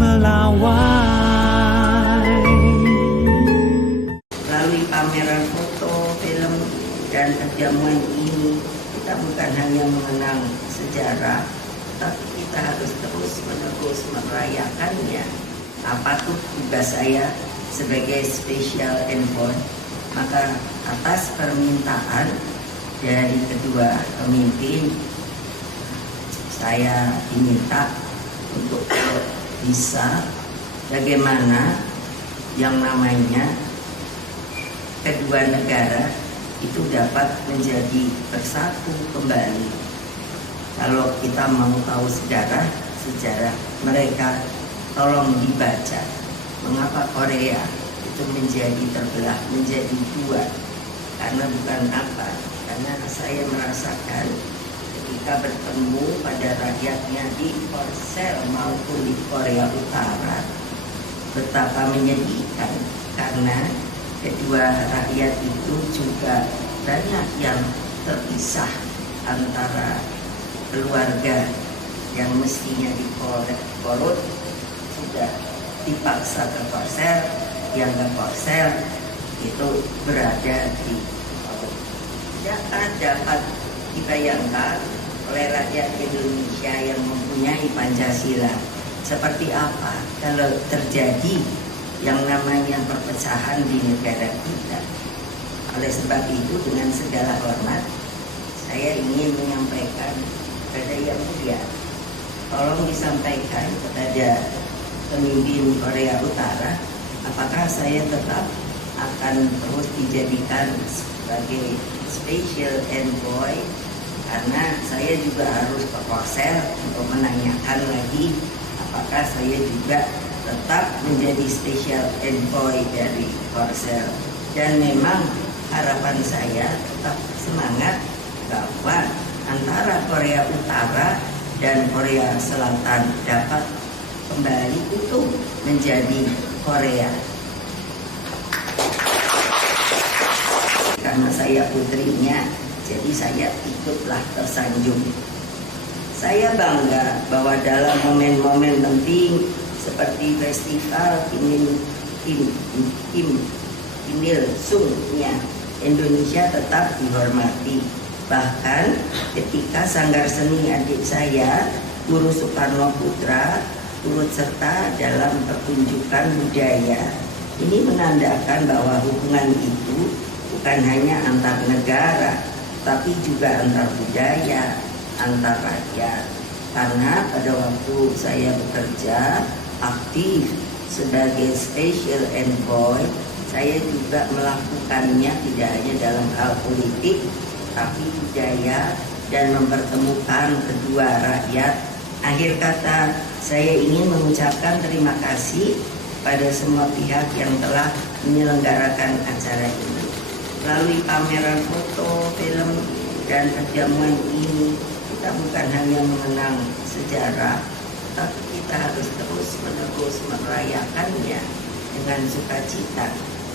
melawai. Melalui pameran foto, film, dan perjamuan ini, kita bukan hanya mengenang sejarah, tapi kita harus terus-menerus merayakannya. Apa tuh tugas saya sebagai special envoy? Maka atas permintaan dari kedua pemimpin, saya diminta untuk bisa bagaimana yang namanya kedua negara itu dapat menjadi bersatu kembali. Kalau kita mau tahu sejarah mereka, tolong dibaca mengapa Korea itu menjadi terbelah, menjadi dua. Karena bukan apa, karena saya merasakan ketika bertemu pada rakyatnya di Korsel maupun di Korea Utara, betapa menyedihkan karena kedua rakyat itu juga banyak yang terpisah antara keluarga yang mestinya di Korea sudah dipaksa ke Korsel, yang ke Korsel itu berada di dapat dibayangkan oleh rakyat Indonesia yang mempunyai Pancasila seperti apa kalau terjadi yang namanya perpecahan di negara kita. Oleh sebab itu, dengan segala hormat, saya ingin menyampaikan kepada Yang Mulia, tolong disampaikan kepada pemimpin Korea Utara, apakah saya tetap akan terus dijadikan sebagai special envoy, karena saya juga harus ke Korsel untuk menanyakan lagi apakah saya juga tetap menjadi special envoy dari Korsel. Dan memang harapan saya tetap semangat bahwa antara Korea Utara dan Korea Selatan dapat kembali utuh menjadi Korea. Karena saya putrinya, jadi saya ikutlah tersanjung. Saya bangga bahwa dalam momen-momen penting seperti festival Kim Il Sung-nya, Indonesia tetap dihormati. Bahkan ketika Sanggar Seni adik saya, Guru Soekarno Putra, turut serta dalam pertunjukan budaya. Ini menandakan bahwa hubungan itu bukan hanya antar negara, tapi juga antar budaya, antar rakyat. Karena pada waktu saya bekerja aktif sebagai special envoy, saya juga melakukannya tidak hanya dalam hal politik, tapi budaya dan mempertemukan kedua rakyat. Akhir kata, saya ingin mengucapkan terima kasih pada semua pihak yang telah menyelenggarakan acara ini. Melalui pameran foto, film, dan perjamuan ini, kita bukan hanya mengenang sejarah, tapi kita harus terus-menerus merayakannya dengan sukacita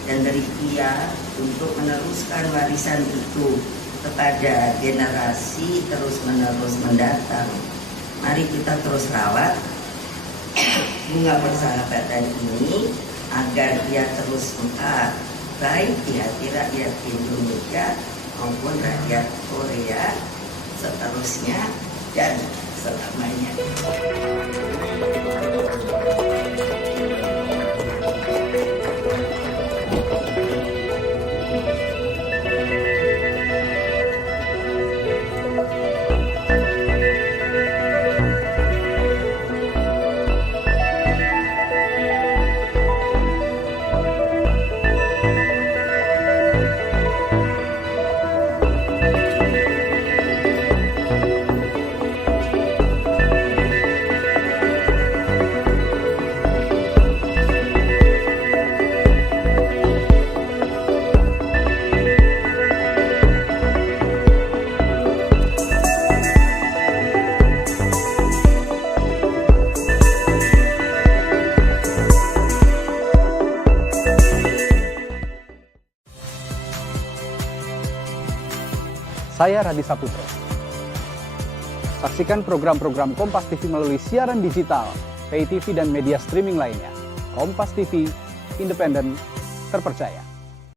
dan berikhtiar untuk meneruskan warisan itu kepada generasi terus-menerus mendatang. Mari kita terus rawat bunga persahabatan ini agar dia terus mekar baik di hati rakyat Indonesia maupun rakyat Korea seterusnya dan selamanya. Saya Radhi Saputro. Saksikan program-program Kompas TV melalui siaran digital, pay TV dan media streaming lainnya. Kompas TV, independen, terpercaya.